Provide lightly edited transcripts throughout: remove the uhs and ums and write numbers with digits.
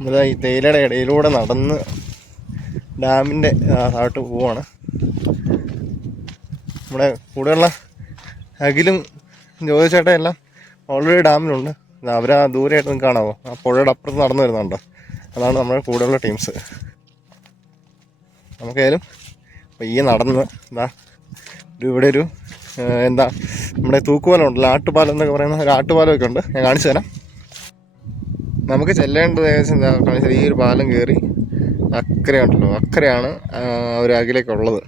ഇവിടെ ഈ തേയിലയുടെ ഇടയിലൂടെ നടന്ന് ഡാമിൻ്റെ താഴോട്ട് പോവാണ്. നമ്മുടെ കൂടെയുള്ള അഖിലും ജ്യോതിച്ചേട്ടൻ എല്ലാം ഓൾറെഡി ഡാമിലുണ്ട്. അവരാ ദൂരെയായിട്ട് നിങ്ങൾക്ക് കാണാമോ, ആ പുഴയുടെ അപ്പുറത്ത് നടന്നു വരുന്നുണ്ടോ, അതാണ് നമ്മുടെ കൂടെയുള്ള ടീംസ്. നമുക്കായാലും ഈ നടന്ന് ഇവിടെ ഒരു നമ്മുടെ തൂക്കുപാലം ഉണ്ടല്ലോ, ആട്ടുപാലം എന്നൊക്കെ പറയുന്ന ഒരു ആട്ടുപാലമൊക്കെ ഉണ്ട്. ഞാൻ കാണിച്ചു തരാം. നമുക്ക് ചെല്ലേണ്ടത് ഏകദേശം ഈ ഒരു പാലം കയറി അക്കരയുണ്ടല്ലോ, അക്കരയാണ് ഒരു അകലേക്കുള്ളത്.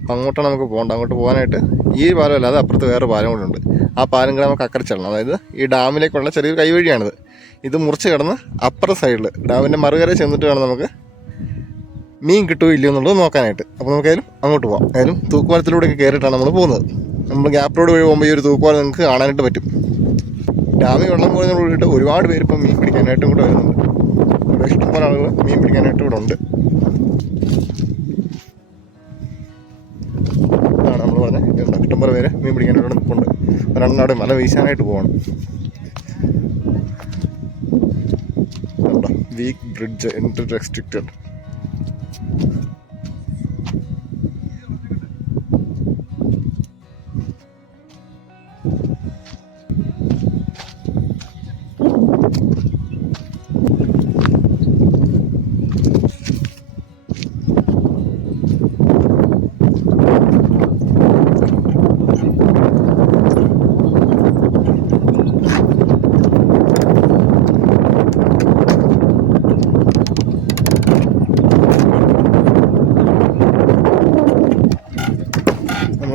അപ്പം അങ്ങോട്ടാണ് നമുക്ക് പോകേണ്ടത്. അങ്ങോട്ട് പോകാനായിട്ട് ഈ പാലം അല്ലാതെ അപ്പുറത്ത് വേറെ പാലം കൂടെ ഉണ്ട്. ആ പാലം കൂടെ നമുക്ക് അക്കരെ ചെല്ലണം. അതായത് ഈ ഡാമിലേക്കുള്ള ചെറിയൊരു കൈവഴിയാണിത്. ഇത് മുറിച്ച് കിടന്ന് അപ്പുറ സൈഡിൽ ഡാമിൻ്റെ മറുകര ചെന്നിട്ട് വേണം നമുക്ക് മീൻ കിട്ടുമോ ഇല്ലയോ എന്നുള്ളത് നോക്കാനായിട്ട്. അപ്പോൾ നമുക്കായാലും അങ്ങോട്ട് പോകാം. ആയാലും തൂക്കുപാലത്തിലൂടെയൊക്കെ കയറിയിട്ടാണ് നമ്മൾ പോകുന്നത്. നമ്മൾ ഗ്യാപ്പ് റോഡ് വഴി പോകുമ്പോൾ ഈ ഒരു തൂക്കുപാലം നിങ്ങൾക്ക് കാണാനായിട്ട് പറ്റും. ഡാമിൽ വെള്ളം പോകുന്നതിനോട് കൂടിയിട്ട് ഒരുപാട് പേര് ഇപ്പം മീൻ പിടിക്കാനായിട്ടും കൂടെ വരുന്നുണ്ട്. ഇവിടെ ഇഷ്ടംപോലെ ആളുകൾ മീൻ പിടിക്കാനായിട്ടും കൂടെ ഉണ്ട്. അതാണ് നമ്മൾ പറഞ്ഞത്, ഇഷ്ടംപോലെ പേര് മീൻ പിടിക്കാനായിട്ട് നിൽപ്പുണ്ട്. ഒരെണ്ണാട് മല വീശാനായിട്ട് പോകണം. Weak bridge entry restricted.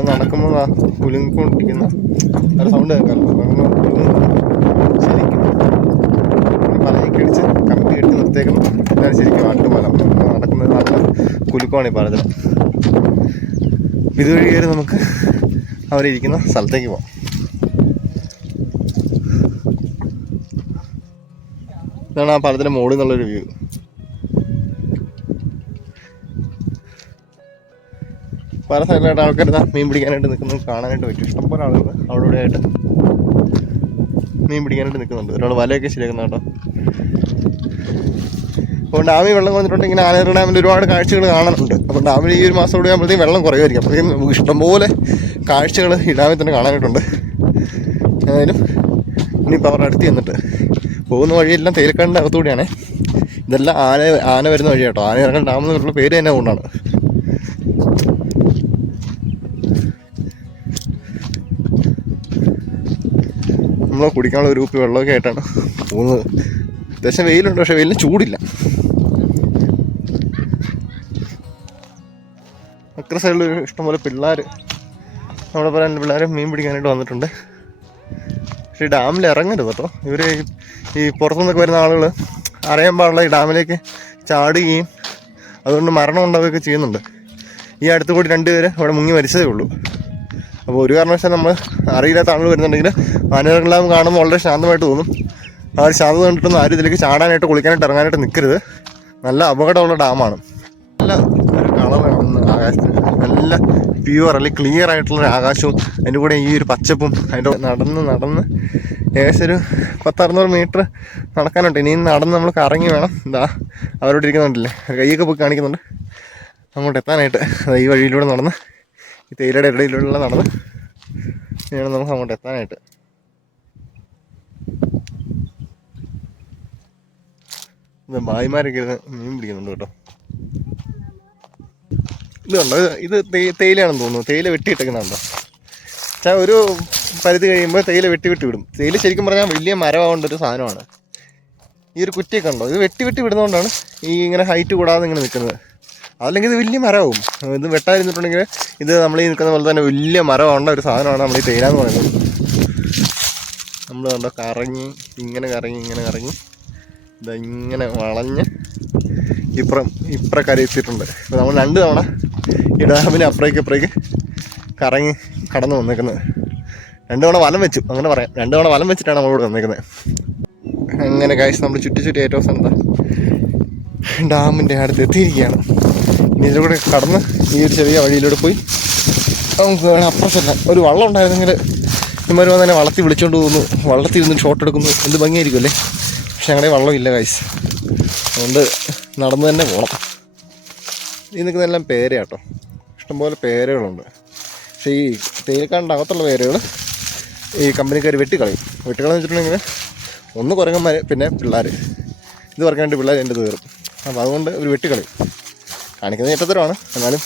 നടക്കുമ്പോൾ കുലുങ്ങിക്കൊണ്ടിരിക്കുന്ന ഒരു സൗണ്ട് കേൾക്കാറുണ്ട്. ശരിക്കും മലയൊക്കെ അടിച്ച് കമ്പി കെട്ടി നിർത്തിയേക്കുന്നു. എന്നാലും ശരിക്കും ആട്ടുമല നടക്കുന്നത് നല്ല കുലുക്കമാണ് ഈ പറഞ്ഞത്. ഇതുവഴി കയറി നമുക്ക് അവരിയ്ക്കുന്ന സ്ഥലത്തേക്ക് പോകാം. ഇതാണ് ആ പാലത്തിൻ്റെ മുകളിൽ നിന്നുള്ളൊരു വ്യൂ. പല സൈഡിലായിട്ട് ആൾക്കാർ മീൻ പിടിക്കാനായിട്ട് നിൽക്കുന്നത് കാണാനായിട്ട് പറ്റും. ഇഷ്ടംപോലെ ആളുകൾ അവിടെ ഇവിടെ ആയിട്ട് മീൻ പിടിക്കാനായിട്ട് നിൽക്കുന്നുണ്ട്. ഒരാൾ വലയൊക്കെ ശരിയാക്കുന്ന കേട്ടോ. അപ്പോൾ ഡാമിൽ വെള്ളം വന്നിട്ടുണ്ടെങ്കിൽ ഇങ്ങനെ ആനേറ ഡാമിൻ്റെ ഒരുപാട് കാഴ്ചകൾ കാണാനുണ്ട്. അപ്പോൾ ഡാമിൽ ഈ ഒരു മാസം കൂടി ആകുമ്പോഴത്തേക്കും വെള്ളം കുറയുമായിരിക്കും. അപ്പോഴത്തേക്കും നമുക്ക് ഇഷ്ടംപോലെ കാഴ്ചകൾ ഈ ഡാമിൽ തന്നെ കാണാനായിട്ടുണ്ട്. ഏതായാലും ഇനിയിപ്പോൾ അവരുടെ അടുത്ത് ചെന്നിട്ട് പോകുന്ന വഴിയെല്ലാം തേയിലക്കാടിൻ്റെ അകത്തുകൂടിയാണേ. ഇതെല്ലാം ആന വരുന്ന വഴി കേട്ടോ. ആനയിറങ്ങൽ ഡാം എന്നുള്ള പേര് തന്നെ കൊണ്ടാണ്. നമ്മൾ കുടിക്കാനുള്ള ഒരു കുപ്പി വെള്ളമൊക്കെ ആയിട്ടാണ് പോകുന്നത്. അത്യാവശ്യം വെയിലുണ്ട്, പക്ഷേ വെയിലിന് ചൂടില്ല. അക്കരെ സൈഡിൽ ഇഷ്ടംപോലെ പിള്ളേർ നമ്മുടെ പറയാൻ പിള്ളേർ മീൻ പിടിക്കാനായിട്ട് വന്നിട്ടുണ്ട്. പക്ഷേ ഈ ഡാമിൽ ഇറങ്ങരുത് കേട്ടോ. ഇവർ ഈ പുറത്തുനിന്നൊക്കെ വരുന്ന ആളുകൾ അറിയാൻ പാടില്ല ഈ ഡാമിലേക്ക് ചാടുകയും അതുകൊണ്ട് മരണം ഉണ്ടാവുകയൊക്കെ ചെയ്യുന്നുണ്ട്. ഈ അടുത്ത് കൂടി 2 പേര് അവിടെ മുങ്ങി മരിച്ചതേ ഉള്ളൂ. അപ്പോൾ ഒരു കാരണവശാലും നമ്മൾ അറിയില്ലാത്ത ആളുകൾ വരുന്നുണ്ടെങ്കിൽ ആനയിറങ്ങൽ ഡാം കാണുമ്പോൾ വളരെ ശാന്തമായിട്ട് തോന്നും. ആ ഒരു ശാന്തത കണ്ടിട്ടൊന്നും ആരും ഇതിലേക്ക് ചാടാനായിട്ട് കുളിക്കാനായിട്ട് ഇറങ്ങാനായിട്ട് നിൽക്കരുത്. നല്ല അപകടമുള്ള ഡാമാണ്. നല്ല ഒരു കളറാണ് ആകാശത്തിന്. നല്ല പ്യുവർ അല്ലെങ്കിൽ ക്ലിയർ ആയിട്ടുള്ളൊരു ആകാശവും അതിൻ്റെ കൂടെ ഈ ഒരു പച്ചപ്പും അതിൻ്റെ നടന്ന് ഏകദേശം ഒരു 1000-600 മീറ്റർ നടക്കാനുണ്ട്. ഇനിയും നടന്ന് നമ്മൾ കറങ്ങി വേണം. അവരോട് ഇരിക്കുന്നുണ്ടല്ലേ, കൈയൊക്കെ പോയി കാണിക്കുന്നുണ്ട്. അങ്ങോട്ട് എത്താനായിട്ട് ഈ വഴിയിലൂടെ നടന്ന് ഈ തേയിലയുടെ ഇടയിലൂടെ നടന്ന് വേണം നമുക്ക് അങ്ങോട്ട് എത്താനായിട്ട്. ഭായിമാരൊക്കെ ഇരുന്ന് മീൻ പിടിക്കുന്നുണ്ട് കേട്ടോ. ഇത് കണ്ടോ, ഇത് തേയിലയാണെന്ന് തോന്നുന്നു. തേയില വെട്ടിയിട്ടേക്കുന്നുണ്ടോ വെച്ചാൽ ഒരു പരിധി കഴിയുമ്പോൾ തേയില വെട്ടി വിടും. തേയില ശരിക്കും പറഞ്ഞാൽ വലിയ മരമാവേണ്ട ഒരു സാധനമാണ്. ഈ ഒരു കുറ്റിയൊക്കെ ഉണ്ടോ, ഇത് വെട്ടി വിടുന്നതുകൊണ്ടാണ് ഈ ഇങ്ങനെ ഹൈറ്റ് കൂടാതെ ഇങ്ങനെ നിൽക്കുന്നത്. അതല്ലെങ്കിൽ ഇത് വലിയ മരമാവും. ഇത് വെട്ടാതിരുന്നിട്ടുണ്ടെങ്കിൽ ഇത് നമ്മൾ ഈ നിൽക്കുന്ന പോലെ തന്നെ വലിയ മരമാവേണ്ട ഒരു സാധനമാണ് നമ്മൾ ഈ തേയില എന്ന് പറയുന്നത്. നമ്മൾ കണ്ടോ ഇങ്ങനെ കറങ്ങി ഇങ്ങനെ വളഞ്ഞ് ഇപ്പുറം എത്തിയിട്ടുണ്ട്. ഇപ്പോൾ നമ്മൾ 2 തവണ ഈ ഡാമിന് അപ്പുറേക്ക് കറങ്ങി കടന്നു വന്നേക്കുന്നത്. 2 തവണ വലം വെച്ചു, അങ്ങനെ പറയാം. 2 തവണ വലം വെച്ചിട്ടാണ് നമ്മളിവിടെ വന്നേക്കുന്നത്. അങ്ങനെ കാഴ്ച നമ്മൾ ചുറ്റി ഏറ്റവും സ്ഥലം ഡാമിൻ്റെ അടുത്ത് എത്തിയിരിക്കുകയാണ്. ഇനി ഇതിലൂടെ കടന്ന് ഈ ഒരു ചെറിയ വഴിയിലൂടെ പോയി നമുക്ക് വേണം അപ്പുറത്തല്ല ഒരു വള്ളം ഉണ്ടായിരുന്നെങ്കിൽ ഇവർ തന്നെ വള്ളത്തിൽ വിളിച്ചുകൊണ്ട് പോകുന്നു, വള്ളത്തിൽ ഇരുന്ന് ഷോട്ട് എടുക്കുന്നു, എന്ത് ഭംഗിയായിരിക്കും അല്ലേ. പക്ഷെ ഞങ്ങളുടെ വള്ളമില്ല ഗൈസ്. അതുകൊണ്ട് നടന്നു തന്നെ പോകണം. ഈ നിൽക്കുന്നതെല്ലാം പേരയാട്ടോ, ഇഷ്ടംപോലെ പേരകളുണ്ട്. പക്ഷേ ഈ തേയിലക്കാടിൻ്റെ അകത്തുള്ള പേരകൾ ഈ കമ്പനിക്കാർ വെട്ടിക്കളയും. വെട്ടിക്കളയെന്ന് വെച്ചിട്ടുണ്ടെങ്കിൽ ഒന്ന് കുരങ്ങന്മാർ, പിന്നെ പിള്ളേർ. ഇത് പറയാൻ വേണ്ടി പിള്ളേർ എൻ്റെ തീറും. അപ്പോൾ അതുകൊണ്ട് ഒരു വെട്ടിക്കളയും. കാണിക്കുന്നത് ഏറ്റത്തരമാണ്, എന്നാലും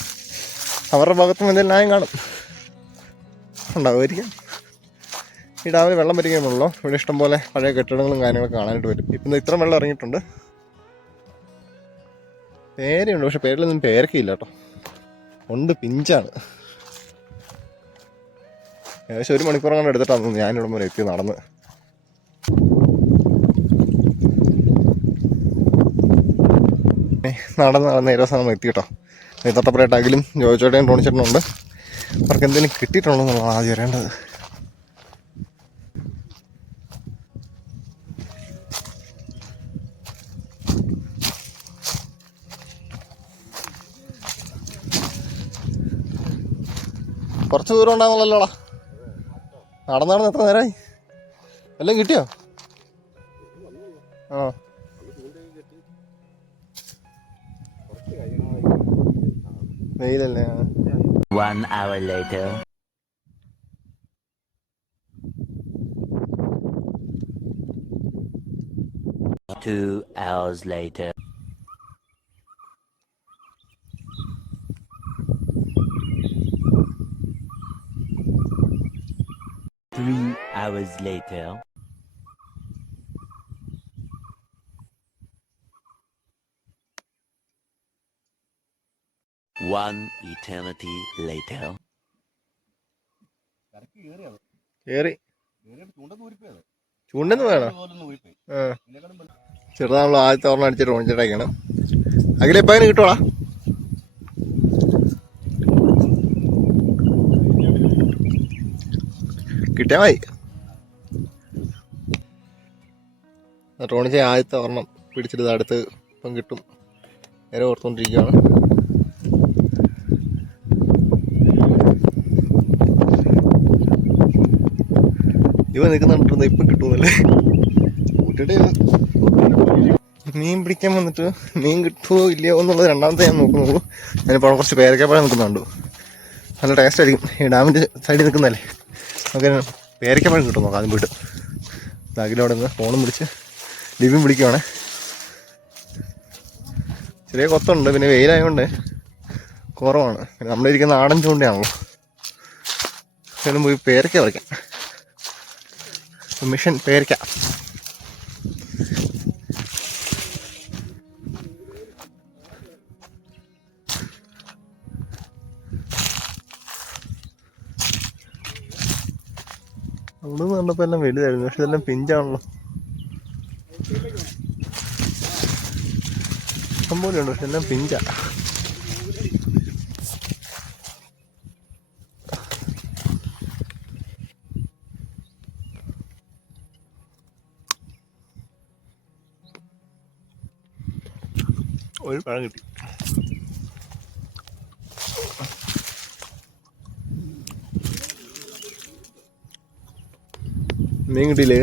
അവരുടെ ഭാഗത്തും എന്തെങ്കിലും ന്യായം കാണും, ഉണ്ടാകുമായിരിക്കും. ഈ ഡാമിൽ വെള്ളം വരികയുള്ളൂ. ഇവിടെ ഇഷ്ടംപോലെ പഴയ കെട്ടിടങ്ങളും കാര്യങ്ങളൊക്കെ കാണാനായിട്ട് വരും. ഇപ്പം ഇത്ര വെള്ളം ഇറങ്ങിയിട്ടുണ്ട്. പേരയുണ്ട്, പക്ഷെ പേരിലൊന്നും പേരക്കയില്ല കേട്ടോ, ഉണ്ട്, പിഞ്ചാണ്. ഏകദേശം 1 മണിക്കൂറങ്ങാണ്ട് എടുത്തിട്ടാണ് ഞാനിവിടെ വരെ എത്തി നടന്ന്. നടന്ന് ഏതോ സമയം എത്തി കേട്ടോ. തൊട്ടപ്പുറമായിട്ട് അഖിലും ജോയിച്ചോട്ടയും ടോണിച്ചേട്ടനുണ്ട്. അവർക്ക് എന്തെങ്കിലും കിട്ടിയിട്ടുണ്ടോ എന്നുള്ളതാണ് ആദ്യം അറിയേണ്ടത്. കുറച്ച് ദൂരം ഉണ്ടാകുന്നുള്ളല്ലോടാ. നടന്ന് എത്ര നേരമായി? എല്ലാം കിട്ടിയോ? ആ, വെയിലല്ലേ. 1 hour later. Two hours later. 3 hours later. One eternity later. കേറി ചൂണ്ടെന്ന് വേണം. ചെറുതാണല്ലോ, ആദ്യത്തെ ഓർമ്മ അടിച്ചിട്ട് ഓണിച്ചിട്ടേക്കാണ്. അഖിലിപ്പം അതിന് കിട്ടുവാടാ. കിട്ടിയാൽ മതി. ടോണിച്ച ആദ്യത്തെ ഒരെണ്ണം പിടിച്ചിട്ട് അടുത്ത് ഇപ്പം കിട്ടും. നേരെ ഓർത്തുകൊണ്ടിരിക്കുകയാണ്. ഇവ നിൽക്കുന്നുണ്ട്, ഇപ്പം കിട്ടുമല്ലേ. മീൻ പിടിക്കാൻ വന്നിട്ട് മീൻ കിട്ടുമോ ഇല്ലയോ എന്നുള്ളത് രണ്ടാമത്തെ ഞാൻ നോക്കുന്നുള്ളൂ. ഞാനിപ്പോൾ കുറച്ച് പേരക്കപ്പഴം നിൽക്കുന്നുണ്ട്. നല്ല ടേസ്റ്റ് ആയിരിക്കും. ഈ ഡാമിൻ്റെ സൈഡിൽ നിൽക്കുന്നതല്ലേ, നമുക്ക് പേരക്കപ്പഴം കിട്ടും. നോക്കാം ആദ്യം പോയിട്ട്. ബാഗിലവിടെ നിന്ന് ഫോണും പിടിച്ച് ലിവിയും പിടിക്കുവാണേ. ചെറിയ കൊത്തുണ്ട്, പിന്നെ വെയിലായതുകൊണ്ട് കുറവാണ്. പിന്നെ നമ്മളിരിക്കുന്ന നാടൻ ചൂണ്ടയാണല്ലോ. എന്നാലും പോയി പേരക്ക പറിക്കാം. മിഷൻ പേരക്ക. അവിടെ നിന്ന് കണ്ടപ്പോൾ എല്ലാം വലുതായിരുന്നു, പക്ഷെ ഇതെല്ലാം പിഞ്ചാണല്ലോ. ഇഷ്ടം പോലെ ഉണ്ട്, പക്ഷെ എല്ലാം പിഞ്ചാ. ഒരു പഴം കിട്ടി. മീൻ കിട്ടിയില്ലേ,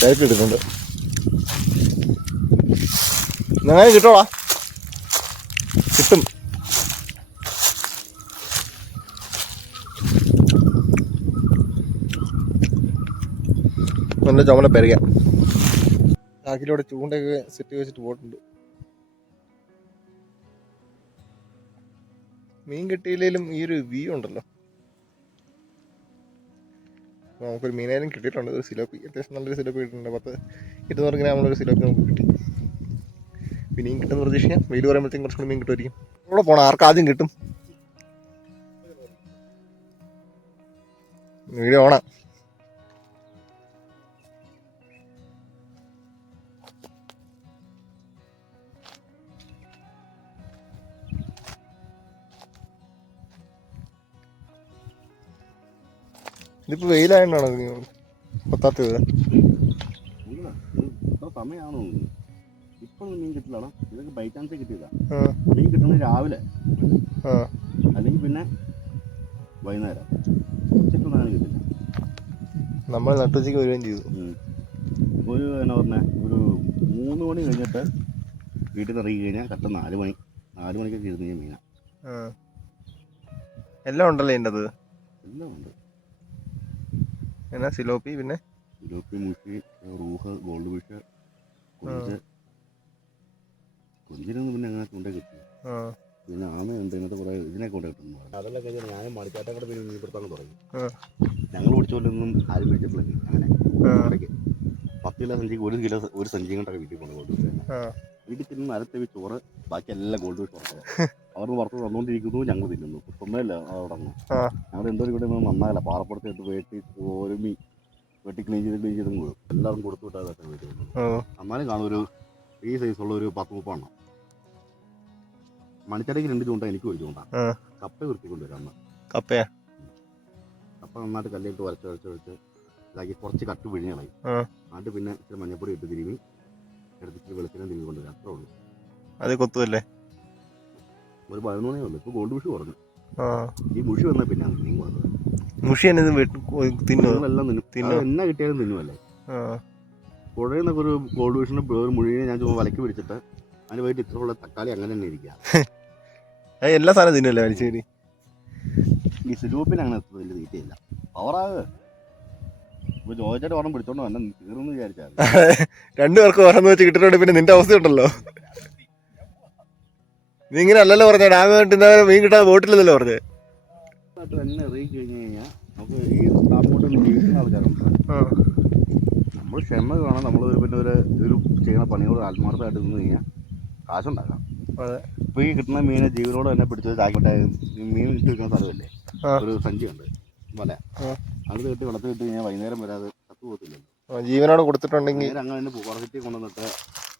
തിരക്ക് കിട്ടുന്നുണ്ട്. അങ്ങനെ കിട്ടോളാ, കിട്ടും. നല്ല ചുമല പെരുക. ചാക്കിലൂടെ ചൂണ്ടയൊക്കെ സെറ്റ് വെച്ചിട്ട് പോയിട്ടുണ്ട്. മീൻ കിട്ടിയില്ലെങ്കിലും ഈ ഒരു വ്യൂ ഉണ്ടല്ലോ. നമുക്കൊരു മീനായാലും കിട്ടിയിട്ടുണ്ട്. ഒരു സിലോപ്പി, അത്യാവശ്യം നല്ലൊരു സിലോപ്പി കിട്ടിയിട്ടുണ്ട്. 10-200 ഗ്രാമുള്ളൊരു സിലോപ്പി നമുക്ക് കിട്ടി. പിന്നെയും കിട്ടുന്ന പ്രതീക്ഷിക്കാം. വെയിൽ പറയുമ്പോഴത്തേക്കും കുറച്ചുകൂടി മീൻ കിട്ടുമായിരിക്കും. ഇവിടെ പോകണം, ആർക്ക് ആദ്യം കിട്ടും. വീഡിയോ ഓണാ. ഇതിപ്പോ വെയിലായോണ്ടാണോ പത്താത്തത്? സമയമാണോ ഇപ്പൊന്നും മീൻ കിട്ടില്ല. ഇതൊക്കെ ബൈ ചാൻസ് കിട്ടിയതാ. മീൻ കിട്ടണ രാവിലെ, അല്ലെങ്കിൽ പിന്നെ വൈകുന്നേരം. ഉച്ചക്കൊന്നും അങ്ങനെ കിട്ടില്ല. നമ്മൾ നട്ടുച്ചയ്ക്ക് വരികയും ചെയ്തു. ഒരു എന്നാ പറഞ്ഞ ഒരു 3 മണി കഴിഞ്ഞിട്ട് വീട്ടിൽ നിന്ന് ഇറങ്ങി കഴിഞ്ഞാൽ കറക്റ്റ് 4 മണിക്കൊക്കെ ഇരുന്ന് കഴിഞ്ഞാൽ മീനാണ്. എല്ലാം ഉണ്ടല്ലേ എൻ്റെ അത്? എല്ലാം ഉണ്ട്. എന്നാ സിലോപ്പി, പിന്നെ സിലോപ്പി, മുഷി, റൂഹ്, ഗോൾഡ് ഫിഷ്, കൊഞ്ച്. കൊഞ്ചിനൊന്നും പിന്നെ അങ്ങനെ കൊണ്ടേ കിട്ടും. പിന്നെ ആമയുണ്ട്, ഇങ്ങനത്തെ കുറേ ഇതിനൊക്കെ കൊണ്ടേ കിട്ടുന്നു. അതെല്ലാം കഴിഞ്ഞാൽ ഞാനും മണിക്കാട്ടം കൂടെ പിന്നെ മീൻപിടുത്തം തുടങ്ങി. ഞങ്ങൾ പിടിച്ചോണ്ടൊന്നും ആരും പിടിച്ചിട്ടില്ല മീൻ. അങ്ങനെ ഇടയ്ക്ക് 10 കിലോ സഞ്ചിക്ക് 1 കിലോ ഒരു സഞ്ചി കൊണ്ടൊക്കെ വീട്ടിൽ കൊണ്ട് ഗോൾഡ് ഫിഷ്. വീട്ടിൽ തിന്നുന്ന അരത്തവി ചോറ്, ബാക്കി എല്ലാം ഗോൾഡ് ഫിഷ് പുറത്താണ്. അവർ പുറത്ത് തന്നുകൊണ്ടിരിക്കുന്നു, ഞങ്ങൾ തിന്നുന്നു. സ്വന്തമല്ല അവിടെ ഞങ്ങൾ എന്തോ ഇവിടെ നന്നാകല പാറപ്പുറത്ത് വെട്ടി ഒരുമി വെട്ടി ക്ലീൻ ചെയ്ത് കൂടും. എല്ലാവരും കൊടുത്തു വിട്ടാൽ വീട്ടിൽ എന്നാലും കാണും ഒരു ഈ സൈസുള്ള ഒരു 10-30 എണ്ണം. മണിച്ചടയ്ക്ക് 2 ചൂണ്ട, എനിക്ക് 1 ചൂണ്ട. കപ്പ വൃത്തിക്കൊണ്ടുവരാം. അന്ന് കപ്പ നന്നായിട്ട് കല്ലിട്ട് വരച്ച് ഇതാക്കി കുറച്ച് കട്ട് പിഴിഞ്ഞ് കളയും. എന്നിട്ട് പിന്നെ ഇച്ചിരി മഞ്ഞപ്പൊടി ഇട്ട് തിരുമി എടുത്തിട്ട് വെളുപ്പിനെ തിരുമി കൊണ്ടുവരാം. അത്രേ ഉള്ളൂ. അത് കൊത്തുമല്ലേ? ഒരു 11 മണിയേ ഉള്ളൂ. ഇപ്പോൾ ഗോൾഡ് ഫിഷ് കുറഞ്ഞു. ഈ മുഷി വന്നാൽ പിന്നെ മീൻ കുറഞ്ഞത്. മുഷി എല്ലാം തിന്നും. എന്നാ കിട്ടിയാലും തിന്നുമല്ലേ. പുഴയിൽ നിന്നൊക്കെ ഒരു ഗോൾഡ് ഫിഷിന് ഒരു മുഴുവൻ ഞാൻ ചുമ്മാ വലക്ക് പിടിച്ചിട്ട് അതിന് പോയിട്ട് ഇത്രയുള്ള തക്കാളി അങ്ങനെ തന്നെ ഇരിക്കുക. എല്ലാ സാധനവും തിന്നുമല്ലേ വലിച്ചേരി? ഈ സിലൂപ്പിന് അങ്ങനെ വലിയ തീറ്റയില്ല. പവറാകെ ഇപ്പൊ ജോയിച്ചായിട്ട് ഓണം പിടിച്ചോണ്ട് വന്നെ തീർന്നു വിചാരിച്ചാൽ 2 പേർക്ക് ഓരോന്ന് വെച്ച് കിട്ടുന്നുണ്ട്. പിന്നെ നിന്റെ അവസ്ഥ ഉണ്ടല്ലോ. നീ ഇങ്ങനെ അല്ലല്ലോ പറഞ്ഞ ഡാം മീൻ കിട്ടാൻ ബോട്ടിലെന്നല്ലോ പറഞ്ഞേ. തന്നെ ഇറങ്ങി കഴിഞ്ഞ് കഴിഞ്ഞാൽ നമുക്ക് ഈ ഡാമോട്ട് ജീവിക്കുന്ന ആൾക്കാരുണ്ട്. നമ്മൾ ക്ഷമ വേണം. നമ്മൾ പിന്നെ ഒരു ചെയ്യുന്ന പണിയോട് ആത്മാർത്ഥമായിട്ട് നിന്ന് കഴിഞ്ഞാൽ കാശുണ്ടാക്കാം. ഇപ്പൊ ഈ കിട്ടുന്ന മീനെ ജീവനോട് തന്നെ പിടിച്ചത് ചാക്കിട്ടെ മീൻ ഇട്ട് വെക്കുന്ന സ്ഥലമല്ലേ, ഒരു സഞ്ചിയുണ്ട് വല. അത് കെട്ടി വെള്ളത്തിൽ ഇട്ട് കഴിഞ്ഞാൽ വൈകുന്നേരം വരെ അത് ചത്തു പോകത്തില്ലല്ലോ. ജീവനോട് കൊടുത്തിട്ടുണ്ടെങ്കിൽ അങ്ങനെ പുറത്തി കൊണ്ടുവന്നിട്ട്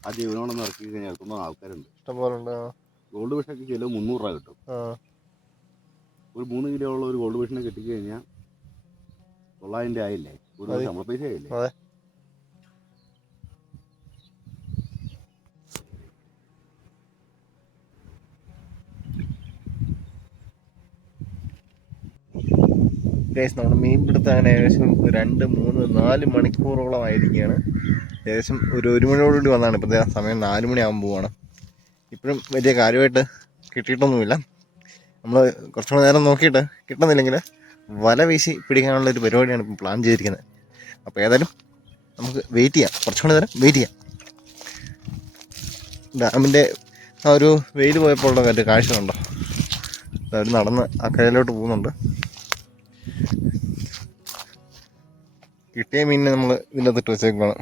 ആ ജീവനോടൊന്ന് ഇറക്കി കഴിഞ്ഞാൽ എടുക്കുന്ന ആൾക്കാരുണ്ട്, ഇഷ്ടംപോലെ. ഗോൾഡ് ഫിഷൊക്കെ കിലോ 300 രൂപ കിട്ടും. ഒരു 3 കിലോ ഉള്ള ഒരു ഗോൾഡ് ഫിഷിനെ കിട്ടിക്കഴിഞ്ഞാൽ 900 രൂപ ആയില്ലേ? ഒരു ശമ്പള പൈസ ആയില്ലേ? നമ്മുടെ മീൻ പിടുത്തം അങ്ങനെ ഏകദേശം 2, 3, 4 മണിക്കൂറോളം ആയിരിക്കുകയാണ്. ഏകദേശം ഒരു 1 മണിയോടുകൂടി വന്നതാണ്. ഇപ്പോഴത്തെ സമയം 4 മണിയാകുമ്പോൾ പോവാണ്. ഇപ്പോഴും വലിയ കാര്യമായിട്ട് കിട്ടിയിട്ടൊന്നുമില്ല. നമ്മൾ കുറച്ചുകൂടെ നേരം നോക്കിയിട്ട് കിട്ടുന്നില്ലെങ്കിൽ വല വീശി പിടിക്കാനുള്ളൊരു പരിപാടിയാണ് ഇപ്പം പ്ലാൻ ചെയ്തിരിക്കുന്നത്. അപ്പോൾ ഏതായാലും നമുക്ക് വെയിറ്റ് ചെയ്യാം, കുറച്ചുകൂടെ നേരം വെയിറ്റ് ചെയ്യാം. ഡാമിൻ്റെ ആ ഒരു വെയിൽ പോയപ്പോൾ ഉള്ള ഒരു കാഴ്ച കണ്ടോ? അവർ നടന്ന് അക്കരയിലോട്ട് പോകുന്നുണ്ട്. കിട്ടിയ മീനിനെ നമ്മൾ ഇതിൻ്റെ അകത്തിട്ട് വെച്ചേക്കാണ്.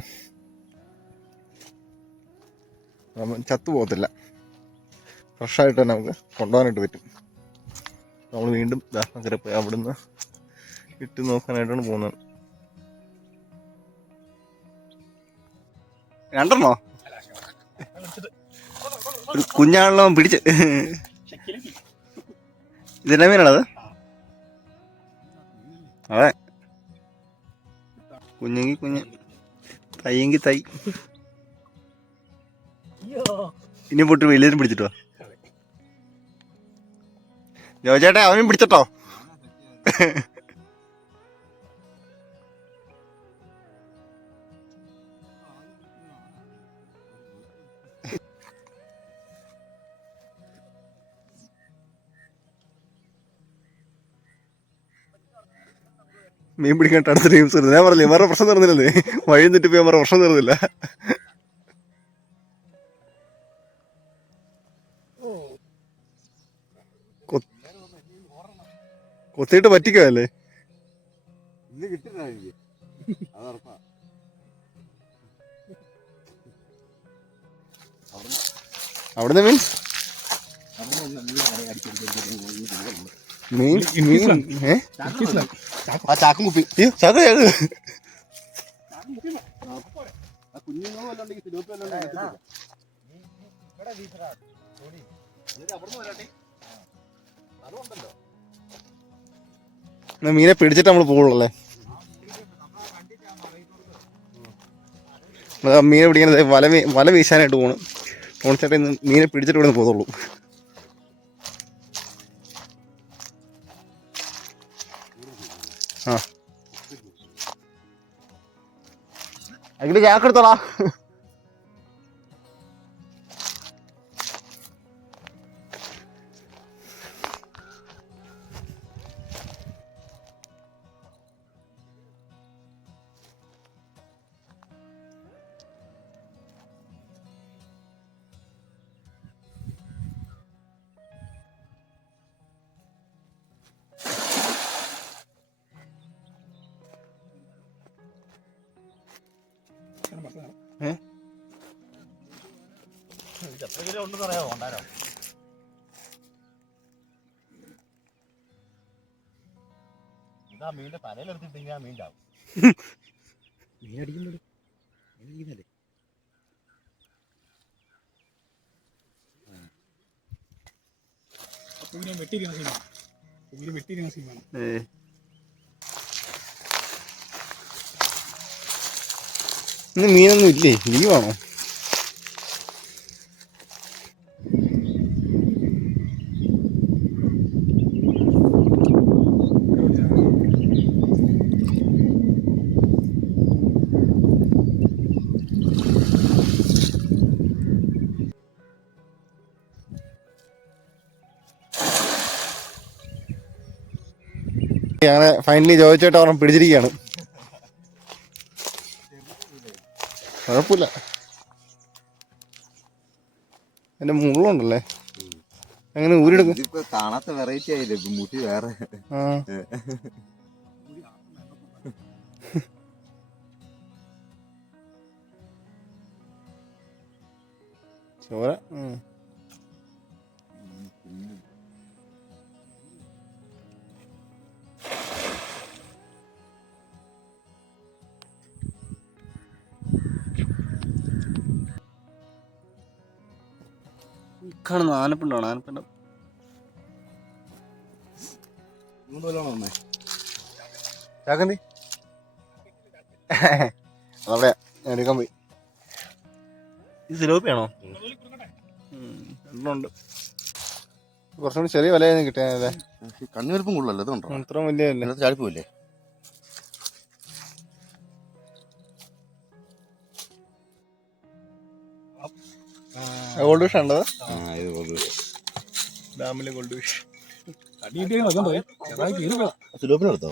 ചത്തു പോകത്തില്ല, ഫ്രഷായിട്ട് തന്നെ നമുക്ക് കൊണ്ടുപോകാനായിട്ട് പറ്റും. നമ്മൾ വീണ്ടും അക്കരെ പോയി അവിടുന്ന് ഇട്ട് നോക്കാനായിട്ടാണ് പോകുന്നത്. 2 ഒരു കുഞ്ഞാണല്ലോ പിടിച്ച്. ഇതെന്നാ മീനാണത്? അതെ, കുഞ്ഞെങ്കിൽ കുഞ്ഞ്, തയ്യെങ്കിൽ തൈ. ഇനി പൊട്ടി വലിയതിനും പിടിച്ചിട്ടോ? ജോജേട്ടാ അവനും പിടിച്ചിട്ടോ? മീൻ പിടിക്കാൻ അടുത്ത ടീംസ് വരുന്നത്. ഞാൻ പറഞ്ഞില്ലേ വേറെ പ്രശ്നം തീർന്നില്ലേ? വഴി തെറ്റിപ്പോ വേറെ പ്രശ്നം തീർന്നില്ല. കൊത്തിയിട്ട് പറ്റിക്കല്ലേ? അവിടുന്ന് മീൻസ് മീൻ ആ ചാക്കും കുപ്പി ചാക്ക് മീനെ പിടിച്ചിട്ട് നമ്മൾ പോകുള്ളല്ലേ. മീനെ പിടിക്കാൻ വല വീശാനായിട്ട് പോകണം. ഓണച്ചേട്ടൻ മീനെ പിടിച്ചിട്ട് ഇവിടെ നിന്ന് പോകത്തുള്ളൂ. ആ അതിൽ ചാക്കെടുത്തോളാ. ഉണ്ടെന്ന് അറിയാമോ ഉണ്ടാരോ? ഇതാ മീനിന്റെ തലയിലെടുത്തിട്ടെങ്കിൽ ആ മീൻ ചാവും. മീൻ അടിക്കുന്നുണ്ട്. മീനല്ലേ ഇന്ന് മീനൊന്നും ഇല്ലേ? ലീവാണോ? അങ്ങനെ ഫൈനലി ചോദിച്ചിട്ട് അവൻ പിടിച്ചിരിക്കുകയാണ്. കുഴപ്പമില്ല. എന്റെ മുള്ളുണ്ടല്ലേ, അങ്ങനെ ഊരെടുക്കും. ഇതിപ്പോ കാണാത്ത വെറൈറ്റി ആയില്ലേ മുട്ടി വേറെ. ചോര കാണുന്ന ആനപ്പിണ്ടാണ്. ആനപ്പിണ്ടം ചാക്കന്തി അതവിടെ എടുക്കാൻ പോയി. ഈ സിലോപ്പിയാണോ? രണ്ടുണ്ട്. കുറച്ചുകൂടി ചെറിയ വിലയായിരുന്നു കിട്ടിയാലേ. കണ്ണു വലുപ്പം കൂടുതലല്ലേ ഇതുണ്ടോ? ഇത്ര വലിയ അല്ലേ, ചാടിപ്പോയില്ലേ? ഗോൾഡ് ഫിഷ് ഉണ്ടത് ഡാമിലെ ഗോൾഡ് ഫിഷ്. ഡാമിലെ ഗോൾഡ് ഫിഷ് സിലോപ്പിനെടുത്തോ?